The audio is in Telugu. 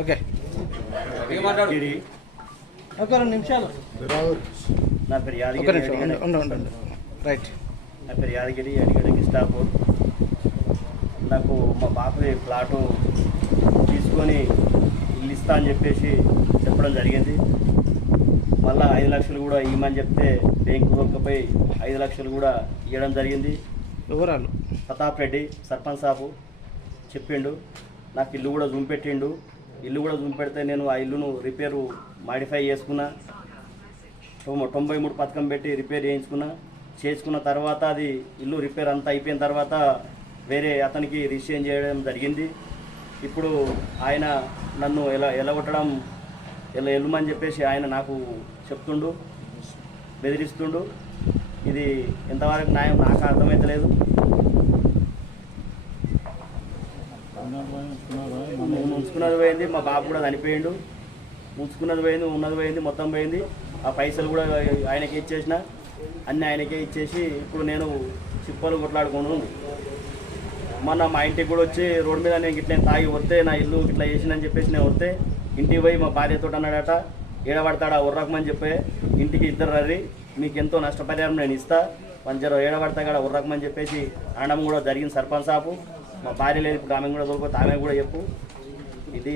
ఓకే. ఒక రెండు నిమిషాలు. నా పేరు యాదగిరి రైట్ నా పేరు యాదగిరి అడిగడ కిస్టాపూర్ నాకు మా బాపది ప్లాటు తీసుకొని ఇల్లు ఇస్తా అని చెప్పేసి చెప్పడం జరిగింది. మళ్ళా ఐదు లక్షలు కూడా ఇవ్వమని చెప్తే బ్యాంకు దొరకపోయి ఐదు లక్షలు కూడా ఇవ్వడం జరిగింది. వివరాలు. ప్రతాప్ రెడ్డి సర్పంచ్ సాబు చెప్పిండు. నాకు ఇల్లు కూడా చూపెట్టిండు ఇల్లు కూడా చూపెడితే నేను ఆ ఇల్లును రిపేరు మాడిఫై చేసుకున్నా. తొంభై మూడు పథకం పెట్టి రిపేర్ చేయించుకున్నా. చేసుకున్న తర్వాత అది ఇల్లు రిపేర్ అంతా అయిపోయిన తర్వాత వేరే అతనికి రిజిస్ట్రేషన్ చేయడం జరిగింది. ఇప్పుడు ఆయన నన్ను ఎలా ఎలగొట్టడం ఎలా ఎల్లుమని చెప్పేసి ఆయన నాకు చెప్తుండు బెదిరిస్తుండు. ఇది ఎంతవరకు న్యాయం నాకు అర్థమైతలేదు. ఉంచుకున్నది పోయింది మా బాబు కూడా చనిపోయిండు. ఉంచుకున్నది పోయింది ఉన్నది పోయింది మొత్తం పోయింది. ఆ పైసలు కూడా ఆయనకే ఇచ్చేసిన. అన్నీ ఆయనకే ఇచ్చేసి ఇప్పుడు నేను చిప్పలు కొట్లాడుకుని మొన్న మా ఇంటికి కూడా వచ్చి రోడ్డు మీద నేను ఇట్లా తాగి వస్తే నా ఇల్లు ఇట్లా చేసిందని చెప్పేసి నేను వస్తే ఇంటికి పోయి మా భార్యతో అన్నాడట ఏడబడతాడా ఉర్రకమని చెప్పే. ఇంటికి ఇద్దరు రర్రి మీకు ఎంతో నష్టపరిహారం నేను ఇస్తా. పంజర ఏడబడతా కూడా ఉర్రకమని చెప్పేసి అనడం కూడా జరిగింది సర్పంచ్ సాపు మా భార్య లేదు ఇప్పుడు ఆమె కూడా తోలుకోతే ఆమె కూడా చెప్పు. ఇది